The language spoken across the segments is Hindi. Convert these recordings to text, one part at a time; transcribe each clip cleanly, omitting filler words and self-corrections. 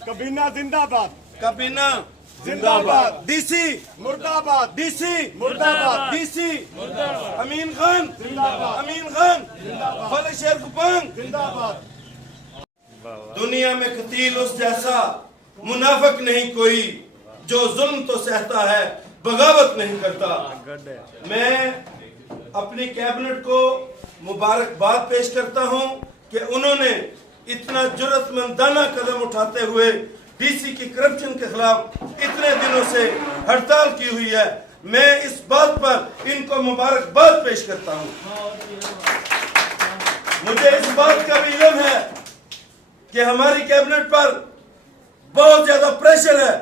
कबीना जिंदाबाद, कबीना जिंदाबाद, डीसी मुर्दाबाद, डीसी मुर्दाबाद, डीसी मुर्दाबाद, अमीन खान जिंदाबाद, अमीन खान जिंदाबाद, फल शेर कुपंग जिंदाबाद। दुनिया में कतील उस जैसा मुनाफिक नहीं कोई, जो जुल्म तो सहता है बगावत नहीं करता। मैं अपनी कैबिनेट को मुबारकबाद पेश करता हूं कि उन्होंने इतना जुर्रतमंदाना कदम उठाते हुए डीसी की करप्शन के खिलाफ इतने दिनों से हड़ताल की हुई है। मैं इस बात पर इनको मुबारकबाद पेश करता हूं। मुझे इस बात का भी इल्म है कि हमारी कैबिनेट पर बहुत ज्यादा प्रेशर है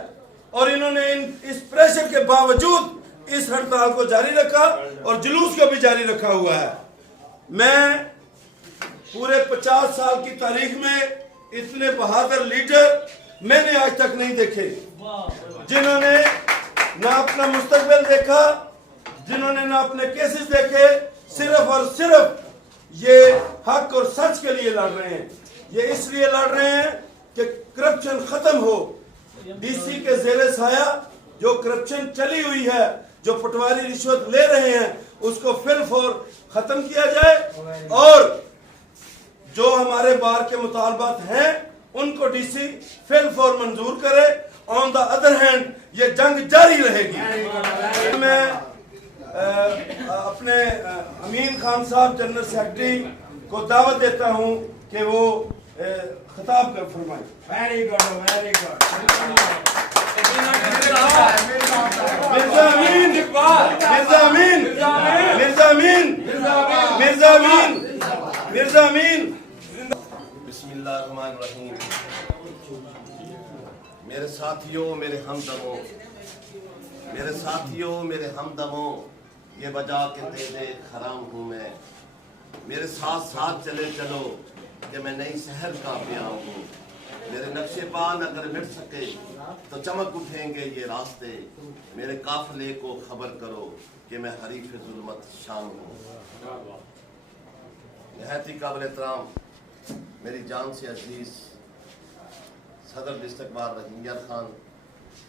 और इन्होंने इस प्रेशर के बावजूद इस हड़ताल को जारी रखा और जुलूस को भी जारी रखा हुआ है। मैं पूरे 50 साल की तारीख में इतने बहादुर लीडर मैंने आज तक नहीं देखे, जिन्होंने ना अपना मुस्तकबिल देखा, जिन्होंने ना अपने केसेस देखे, सिर्फ और सिर्फ ये हक और सच के लिए लड़ रहे हैं। ये इसलिए लड़ रहे हैं कि करप्शन खत्म हो। डीसी के ज़ेरे साया जो करप्शन चली हुई है, जो पटवारी रिश्वत ले रहे हैं, उसको फिल फौर खत्म किया जाए और जो हमारे बार के मुतालबात हैं उनको डीसी फिल फौर मंजूर करे। ऑन द अदर हैंड ये जंग जारी रहेगी। मैं अपने अमीन खान साहब जनरल सेक्रेटरी को दावत देता हूं कि वो खिताब कर फरमाए। Very good, very good. Mirza Amin, Mirza Amin, Mirza Amin, Mirza Amin, Mirza Amin. बिस्मिल्लाहिर्रहमानिर्रहीम। मेरे साथियों, मेरे हमदमों, मेरे साथियों, मेरे हमदमों, ये बजा के दे दे खराम हूँ मैं। मेरे साथ साथ चले चलो कि मैं नई शहर का प्याम हूँ। मेरे नक्शे पान अगर मिट सके तो चमक उठेंगे ये रास्ते। मेरे काफिले को खबर करो कि मैं हरीफ जुल्मत शाम हूँ। निहायत ही काबिल एहतराम मेरी जान से अजीज सदर डिस्ट्रिक्ट बार रहीम यार खान,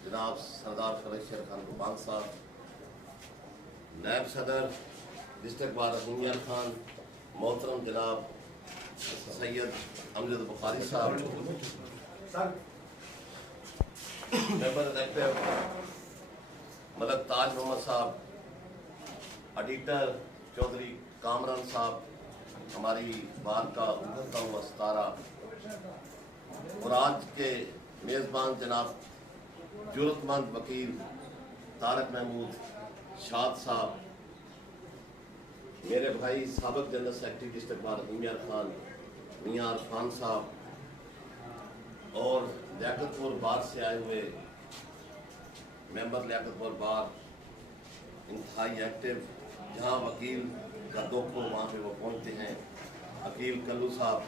जनाब सरदार फरज शेर खान गुमान साहब, नायब सदर डिस्ट्रिक्ट बार रहीम यार खान मोहतरम जनाब सैयद अमजद बुखारी साहब, मेंबर एक्टिव मलक ताज मोहम्मद साहब, एडिटर चौधरी कामरान साहब, हमारी बार का उभरता हुआ सितारा और आज के मेज़बान जनाब जुर्रतमंद वकील तारक महमूद शाद साहब, मेरे भाई साबिक जनरल सेक्रेटरी डिस्ट्रिक्ट बार मियां खान मियां खान साहब और लियाकतपुर बार से आए हुए मेंबर लियाकतपुर बार इंतहाई एक्टिव, जहां वकील का दुख हो वहाँ पे वो पहुँचते हैं। अकील कल्लू साहब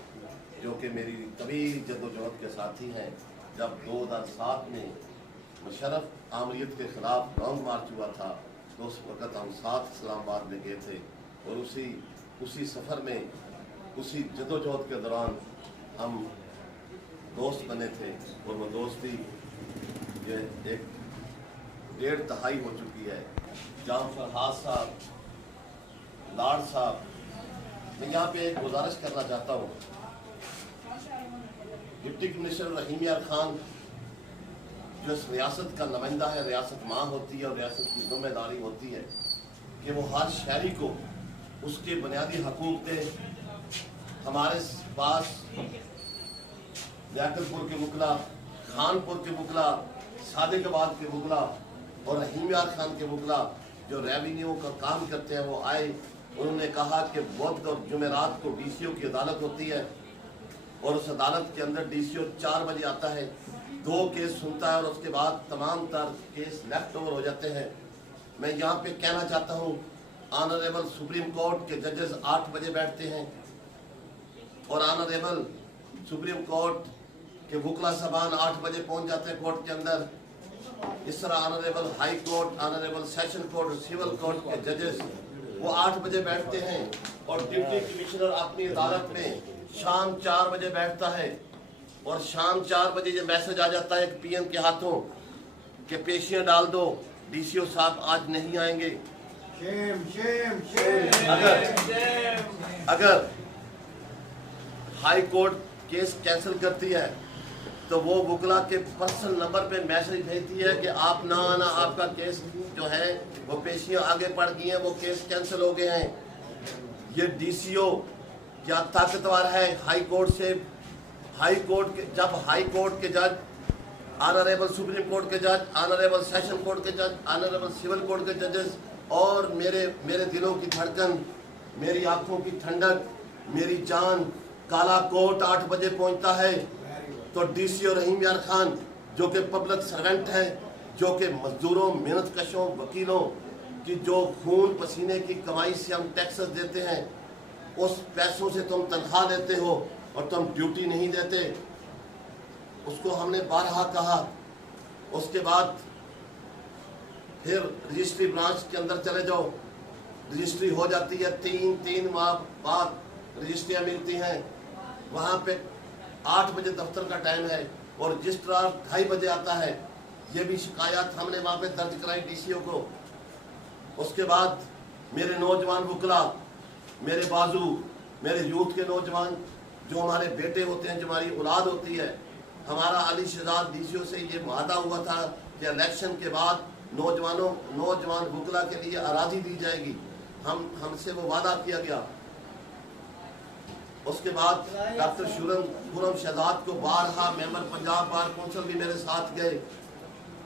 जो कि मेरी तवील जद्दोजहद के साथी हैं। जब 2007 में मुशर्रफ आमरीत के खिलाफ लॉन्ग मार्च हुआ था तो उस वक़्त हम साथ इस्लामाबाद में गए थे और उसी सफ़र में उसी जद्दोजहद के दौरान हम दोस्त बने थे और वो दोस्ती ये एक 1.5 दहाई हो चुकी है। जाम फरहाद साहब, लाड साहब, मैं यहाँ पे एक गुजारिश करना चाहता हूँ। डिप्टी कमिश्नर रहीम यार खान जो इस रियासत का नुमाइंदा है, रियासत माँ होती है और रियासत की जिम्मेदारी होती है कि वो हर शहरी को उसके बुनियादी हकूक दे। हमारे पास लियाकतपुर के मुकला, खानपुर के मुकला, सादिकाबाद के मुकला और रहीम यार खान के मुकला जो रेवेन्यू का काम करते हैं वो आए। उन्होंने कहा कि बुध और जुमेरात को डीसीओ की अदालत होती है और उस अदालत के अंदर डीसीओ 4 बजे आता है, 2 केस सुनता है और उसके बाद तमाम तर केस लेफ्ट ओवर हो जाते हैं। मैं यहाँ पे कहना चाहता हूँ ऑनरेबल सुप्रीम कोर्ट के जजेस 8 बजे बैठते हैं और ऑनरेबल सुप्रीम कोर्ट के वकला साहबान 8 बजे पहुँच जाते हैं कोर्ट के अंदर। इस तरह honourable high court, honourable session court, civil court के जजेस वो 8 बजे बैठते हैं और डिप्टी कमिश्नर अपनी अदालत में शाम 4 बजे बैठता है और शाम 4 बजे ये मैसेज आ जाता है पीएम के हाथों कि पेशियां डाल दो, डीसीओ साहब आज नहीं आएंगे। Shem Shem Shem. अगर हाई कोर्ट केस कैंसिल करती है तो वो वकला के पर्सनल नंबर पे मैसेज भेजती है कि आप ना आना, आपका केस जो है वो पेशियां आगे बढ़ गई हैं, वो केस कैंसिल हो गए हैं। ये डीसीओ क्या ताकतवर है हाई कोर्ट से। जब हाई कोर्ट के जज, ऑनरेबल सुप्रीम कोर्ट के जज, ऑनरेबल सेशन कोर्ट के जज, ऑनरेबल सिविल कोर्ट के जजेस और मेरे दिलों की धड़कन, मेरी आंखों की ठंडक, मेरी जान, काला कोर्ट 8 बजे पहुंचता है तो डीसीओ रहीम यार खान जो कि पब्लिक सर्वेंट है, जो कि मजदूरों, मेहनत कशों, वकीलों की जो खून पसीने की कमाई से हम टैक्सेस देते हैं, उस पैसों से तुम तनख्वाह लेते हो और तुम ड्यूटी नहीं देते। उसको हमने बारहा कहा। उसके बाद फिर रजिस्ट्री ब्रांच के अंदर चले जाओ, रजिस्ट्री हो जाती है, 3 माह बाद रजिस्ट्रियाँ मिलती हैं। वहाँ पे 8 बजे दफ्तर का टाइम है और रजिस्ट्रार 2:30 बजे आता है। ये भी शिकायत हमने वहाँ पे दर्ज कराई डीसीओ को। उसके बाद मेरे नौजवान वकला, मेरे बाजू, मेरे यूथ के नौजवान जो हमारे बेटे होते हैं, जो हमारी औलाद होती है, हमारा अली शहजाद डीसीओ से ये वादा हुआ था कि इलेक्शन के बाद नौजवान वकला के लिए अराजी दी जाएगी। हमसे वो वादा किया गया। उसके बाद डॉक्टर खुर्रम शहजाद को बारहा मेंबर पंजाब बार कौंसिल भी मेरे साथ गए,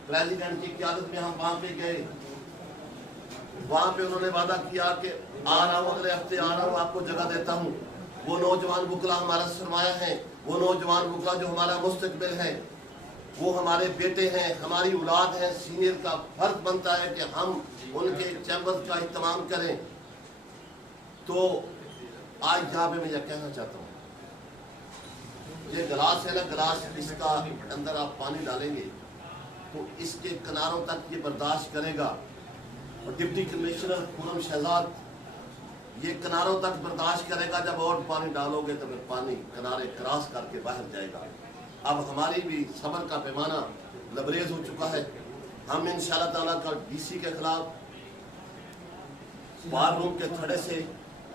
प्रेसिडेंट की क़यादत में हम वहाँ पे गए। वहाँ पे उन्होंने वादा किया कि आ रहा हूँ, अगले हफ्ते आ रहा हूँ, आपको जगह देता हूँ। वो नौजवान वकला हमारा सरमाया है, वो नौजवान वकला जो हमारा मुस्तकबिल है, वो हमारे बेटे हैं, हमारी औलाद है। सीनियर का फर्ज बनता है कि हम उनके चैम्बर्स का इत्तमाम करें। तो आज यहाँ पे मैं यह कहना चाहता हूँ, ये गिलास है ना, गिलास, इसका अंदर आप पानी डालेंगे तो इसके किनारों तक ये बर्दाश्त करेगा। और डिप्टी कमिश्नर खुर्रम शहजाद ये किनारों तक बर्दाश्त करेगा। जब और पानी डालोगे तो फिर पानी किनारे क्रॉस करके बाहर जाएगा। अब हमारी भी सब्र का पैमाना लबरेज हो चुका है। हम इंशाअल्लाह ताला कल डीसी के खिलाफ बार रूम के खड़े से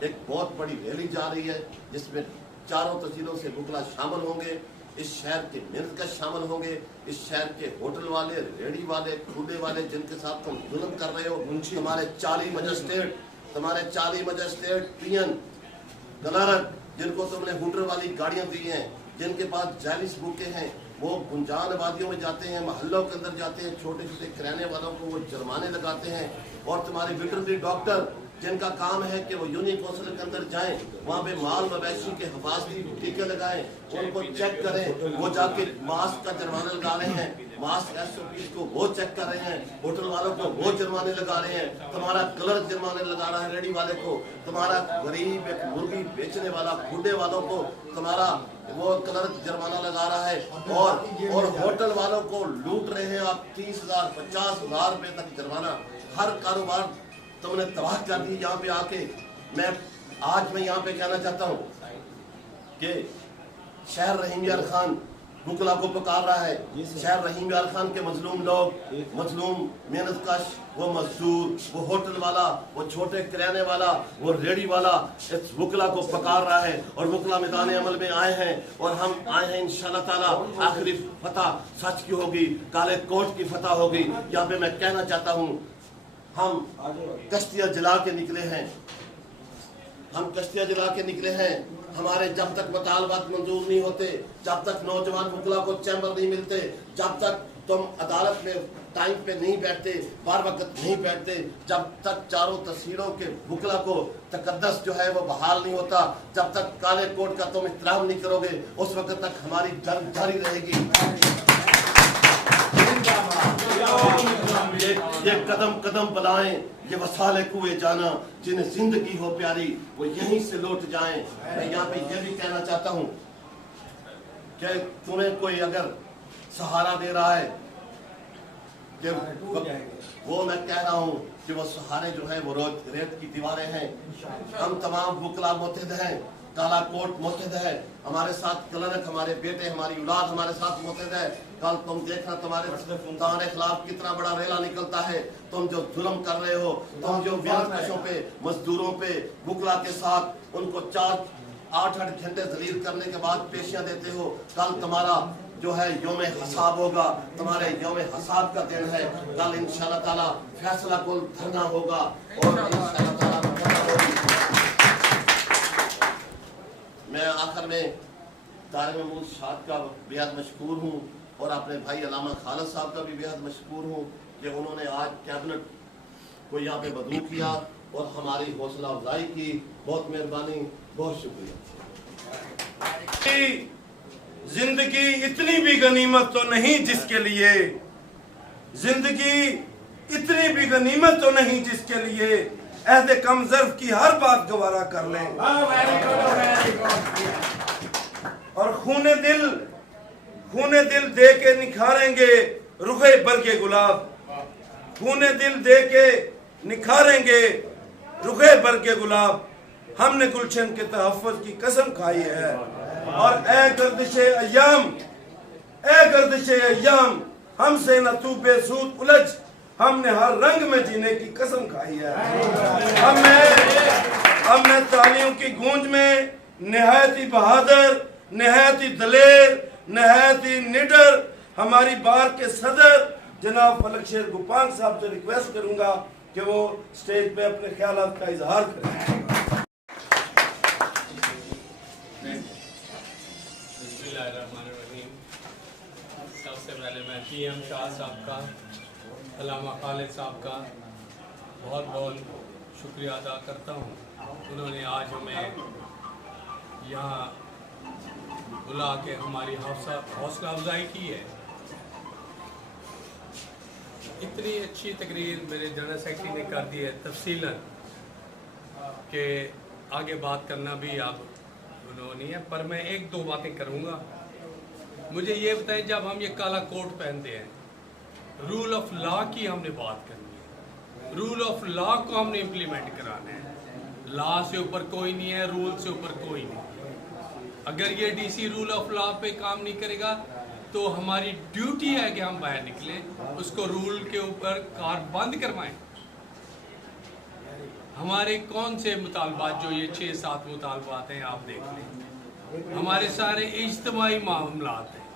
एक बहुत बड़ी रैली जा रही है, जिसमें चारों तहसीलों से वकला शामिल होंगे। इस शहर के मेहनतकश शामिल होंगे, इस शहर के होटल वाले, रेडी वाले, ठूले वाले जिनके साथ तुम जुल्म कर रहे हो, तुम्हारे 40 मजिस्ट्रेट, पीएन, क्लर्क जिनको तुमने हुटर वाली गाड़ियां दी हैं, जिनके पास जालिस बुके हैं, वो गुंजान आबादियों में जाते हैं, मोहल्लों के अंदर जाते हैं, छोटे छोटे किराने वालों को वो जुर्माने लगाते हैं। और तुम्हारे वेटरनरी डॉक्टर जिनका काम है कि वो यूनियन काउंसिल के अंदर जाएं, वहाँ पे माल मवेशी के हिफाजती टीके लगाएं, उनको चेक करें। वो जाके मास्क का जुर्माना लगा रहे हैं, मास्क SOPs को वो चेक कर रहे हैं, होटल वालों को वो जुर्माने लगा रहे हैं, तुम्हारा क्लर्क जुर्माने लगा रहा है रेडी वाले को, तुम्हारा गरीब एक मुर्गी बेचने वाला खुडे वालों को तुम्हारा वो क्लर्क जुर्माना लगा रहा है। और होटल वालों को लूट रहे हैं आप 30,000 50,000 रुपए तक जुर्माना। हर कारोबार तुमने तबाह कर दी। यहाँ पे आके मैं यहाँ पे कहना चाहता हूँ कि शहर रहीम यार खान वकला को पुकार रहा है। शहर रहीम यार खान के मजलूम लोग, मजलूम मेहनत कश, वो मजदूर, वो होटल वाला, वो छोटे किराने वाला, वो रेडी वाला इस वकला को पुकार रहा है। और वकला मैदान अमल में आए हैं और हम आए हैं इंशाअल्लाह ताला। आखिरी फतह सच की होगी, काले कोट की फतह होगी। यहाँ पे मैं कहना चाहता हूँ, हम कश्तियाँ जला के निकले हैं, हमारे जब तक मुतालबात मंजूर नहीं होते, जब तक नौजवान वकला को चैम्बर नहीं मिलते, जब तक तुम अदालत में टाइम पे नहीं बैठते, बार वक्त नहीं बैठते, जब तक चारों तहसीलों के वकला को तकद्दस जो है वो बहाल नहीं होता, जब तक काले कोट का तुम एहतराम नहीं करोगे, उस वक्त तक हमारी जंग जारी रहेगी। ये कदम कदम बलाएं, ये वसाले कुए जाना, जिन्हें जिंदगी हो प्यारी वो यहीं से लौट जाएं। मैं यहाँ पे ये भी कहना चाहता हूँ कि तुम्हें कोई अगर सहारा दे रहा है कि वो मैं कह रहा हूँ कि वो सहारे जो है वो रोज रेत की दीवारें हैं। हम तमाम वकला मुतहद हैं, काला कोट मुतहद है, हमारे साथ क्लर्क, हमारे बेटे, हमारी औलाद हमारे साथ मुतहद है। कल तुम देखना तुम्हारे खिलाफ कितना बड़ा रेला निकलता है। तुम जो जुल्म कर रहे हो, तुम जो बेवकूफों पे, मजदूरों पे, वकला के साथ उनको 4-8 घंटे जलील करने के बाद पेशियां देते हो। कल तुम्हारा जो है यौम हिसाब होगा, तुम्हारे यौम हिसाब का दिन है। कल इंशाअल्लाह ताला फैसला कुल धरना होगा और इंशाअल्लाह ताला मैं आखिर में तारिक महमूद शाद का बेहद मशकूर हूँ और अपने भाई अल्लामा खालिद साहब का भी बेहद मशकूर हूँ कि उन्होंने आज कैबिनेट को यहाँ पे बदलू किया और हमारी हौसला अफजाई की। बहुत मेहरबानी, बहुत शुक्रिया। जिंदगी इतनी भी गनीमत तो नहीं जिसके लिए, जिंदगी इतनी भी गनीमत तो नहीं जिसके लिए अहद कम ज़र्फ की हर बात गवारा कर ले। और खूने दिल दे के निखारेंगे रुखे बरके गुलाब, खूने दिल दे के निखारेंगे रुखे बरके गुलाब। हमने गुलशन के तहफ़्फ़ुज़ की कसम खाई है और ए गर्दिशे अय्याम हमसे न तू बेसूद उलझ, हमने हर रंग में जीने की कसम खाई है। अब मैं तालियों की गूंज में निहायत ही बहादुर, निहायत ही दलेर, निहायत ही निडर हमारी बार के सदर जनाब फलक शेर गुपांग साहब से रिक्वेस्ट करूंगा कि वो स्टेज पे अपने ख्यालात का इजहार करें। सबसे पहले मैं PM शाह साहब का, अल्लामा खालिद साहब का बहुत बहुत शुक्रिया अदा करता हूँ। उन्होंने आज हमें यहाँ बुला के हमारी हौसला अफजाई की है। इतनी अच्छी तकरीर मेरे जनरल सेक्रेटरी ने कर दी है तफसीलन कि आगे बात करना भी आप उन्होंने है, पर मैं 1-2 बातें करूँगा। मुझे ये बताएं, जब हम ये काला कोट पहनते हैं, रूल ऑफ लॉ की हमने बात करनी है, रूल ऑफ लॉ को हमने इम्प्लीमेंट कराना है। लॉ से ऊपर कोई नहीं है, रूल से ऊपर कोई नहीं है। अगर ये DC रूल ऑफ लॉ पे काम नहीं करेगा तो हमारी ड्यूटी है कि हम बाहर निकलें, उसको रूल के ऊपर कार बंद करवाएं। हमारे कौन से मुतालबात, जो ये 6-7 मुतालबात हैं, आप देख लें, हमारे सारे इज्तिमाई मामलात हैं।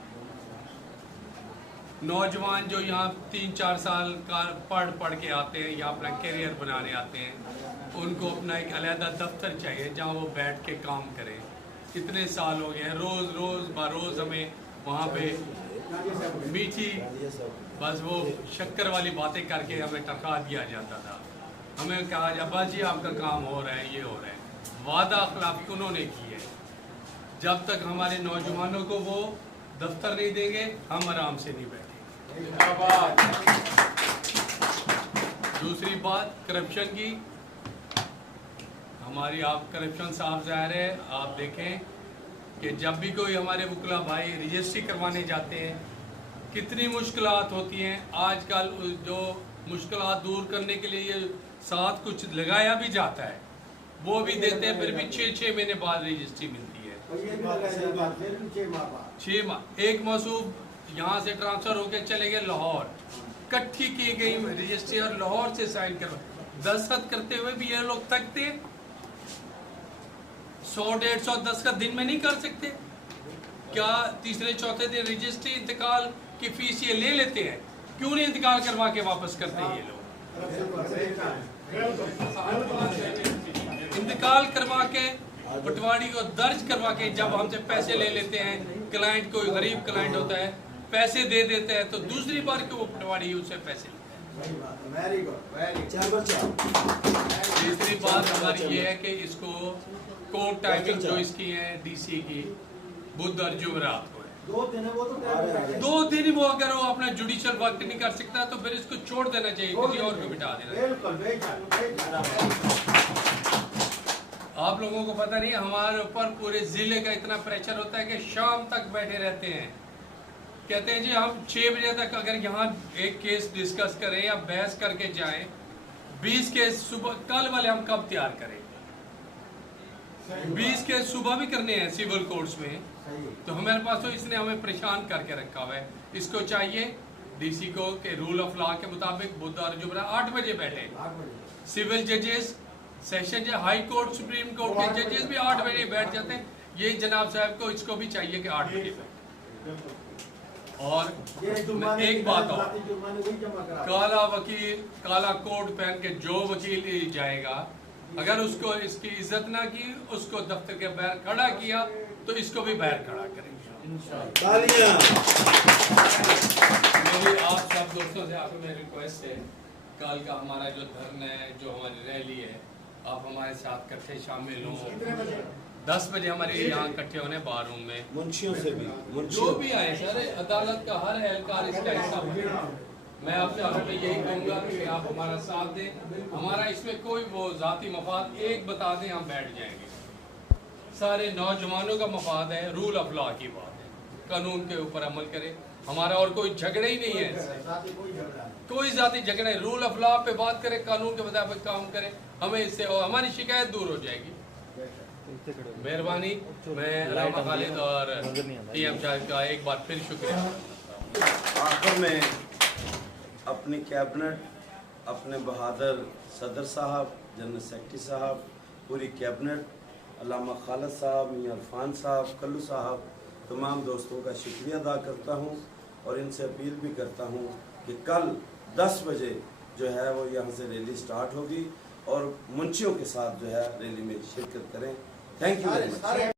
नौजवान जो यहाँ 3-4 साल का पढ़ के आते हैं या अपना करियर बनाने आते हैं, उनको अपना एक अलहदा दफ्तर चाहिए जहाँ वो बैठ के काम करें। कितने साल हो गए हैं, रोज़ बरोज़ हमें वहाँ पे मीठी बस वो शक्कर वाली बातें करके हमें तनख्वाह दिया जाता था। हमें कहा अब्बा जी आपका काम हो रहा है, ये हो रहा है। वादा खिलाफी उन्होंने की है। जब तक हमारे नौजवानों को वो दफ्तर नहीं देंगे, हम आराम से नहीं बैठेंगे। दूसरी बात करप्शन की, हमारी आप करप्शन साफ ज़ाहिर है। आप देखें कि जब भी कोई हमारे वकला भाई रजिस्ट्री करवाने जाते हैं, कितनी मुश्किलात होती हैं। आजकल जो मुश्किलात दूर करने के लिए ये साथ कुछ लगाया भी जाता है, वो भी देते हैं, फिर भी 6 महीने बाद रजिस्ट्री मिलती है। 6 माह। एक मसूब यहाँ से ट्रांसफ़र होकर चले गए लाहौर, इकट्ठी की गई रजिस्ट्री और लाहौर से साइन करवा, दस्तखत करते हुए भी ये लोग थकते 100-150 दस्तखत दिन में नहीं कर सकते। क्या तीसरे-चौथे दिन रजिस्ट्री इंतकाल की फीस ये ले लेते हैं? क्यों नहीं इंतकाल करवा के वापस करते हैं ये लोग? इंतकाल करवा के, पटवारी को दर्ज करवा के जब हमसे पैसे ले लेते हैं, क्लाइंट कोई गरीब क्लाइंट होता है, पैसे दे देते हैं, तो दूसरी बार क्यों वो पटवारी उससे पैसे लेते हैं? तीसरी बात हमारी ये है कि इसको कोर्ट टाइमिंग जो इसकी है DC की, बुध और जुमेरात को है। 2 दिन वो अगर वो अपना जुडिशियल वर्क नहीं कर सकता तो फिर इसको छोड़ देना चाहिए, किसी और को बिठा देना। आप लोगों को पता नहीं, हमारे ऊपर पूरे जिले का इतना प्रेशर होता है कि शाम तक बैठे रहते हैं। कहते हैं जी हम 6 बजे तक अगर यहाँ एक केस डिस्कस करें या बहस करके जाएं, 20 केस सुबह, कल वाले हम कब तैयार करेंगे? 20 केस सुबह भी करने हैं सिविल कोर्ट्स में, तो हमारे पास तो इसने हमें परेशान करके रखा हुआ है। इसको चाहिए डीसी को के रूल ऑफ लॉ के मुताबिक बुधवार जुमेरात 8 बजे बैठे। सिविल जजेस, सेशन जज, हाई कोर्ट, सुप्रीम कोर्ट के जजेस भी 8 बजे बैठ जाते हैं। ये जनाब साहब को, इसको भी चाहिए कि 8 बजे बैठे। और एक बात और, काला वकील, काला कोट पहन के जो वकील जाएगा, अगर उसको इसकी इज्जत ना की, उसको दफ्तर के बाहर खड़ा किया, तो इसको भी बाहर खड़ा करेंगे। तालियां। मेरी आप सब दोस्तों से आपको मेरी रिक्वेस्ट है, कल का हमारा जो धरना है, जो हमारी रैली है, आप हमारे साथ इकट्ठे शामिल हों। 10 बजे हमारे यहाँ इकट्ठे होने बार रूम में। मुंशियों से भी, जो भी आए सर, अदालत का हर एहलकार इसका हिस्सा बने। मैं आपसे आखिर में यही कहूँगा कि आप हमारा साथ दें। हमारा इसमें कोई वो जाती मफाद एक बता दें, हम बैठ जाएंगे। सारे नौजवानों का मफाद है, रूल ऑफ लॉ की बात है, कानून के ऊपर अमल करें। हमारा और कोई झगड़ा ही नहीं है, कोई जाती झगड़ा है। रूल ऑफ लॉ पे बात करें, कानून के मुताबिक काम करें, हमें इससे और हमारी शिकायत दूर हो जाएगी। मेहरबानी। मैं अलामा खालिद और टीएम साहब का एक बार फिर शुक्रिया। आखिर में अपनी कैबिनेट, अपने बहादुर सदर साहब, जनरल सेक्रेटरी साहब, पूरी कैबिनेट, अलामा खालिद साहब, मियां इरफान साहब, कल्लू साहब, तमाम दोस्तों का शुक्रिया अदा करता हूं और इनसे अपील भी करता हूं कि कल 10 बजे जो है वो यहाँ से रैली स्टार्ट होगी और मुंशियों के साथ जो है रैली में शिरकत करें। Thank you very much.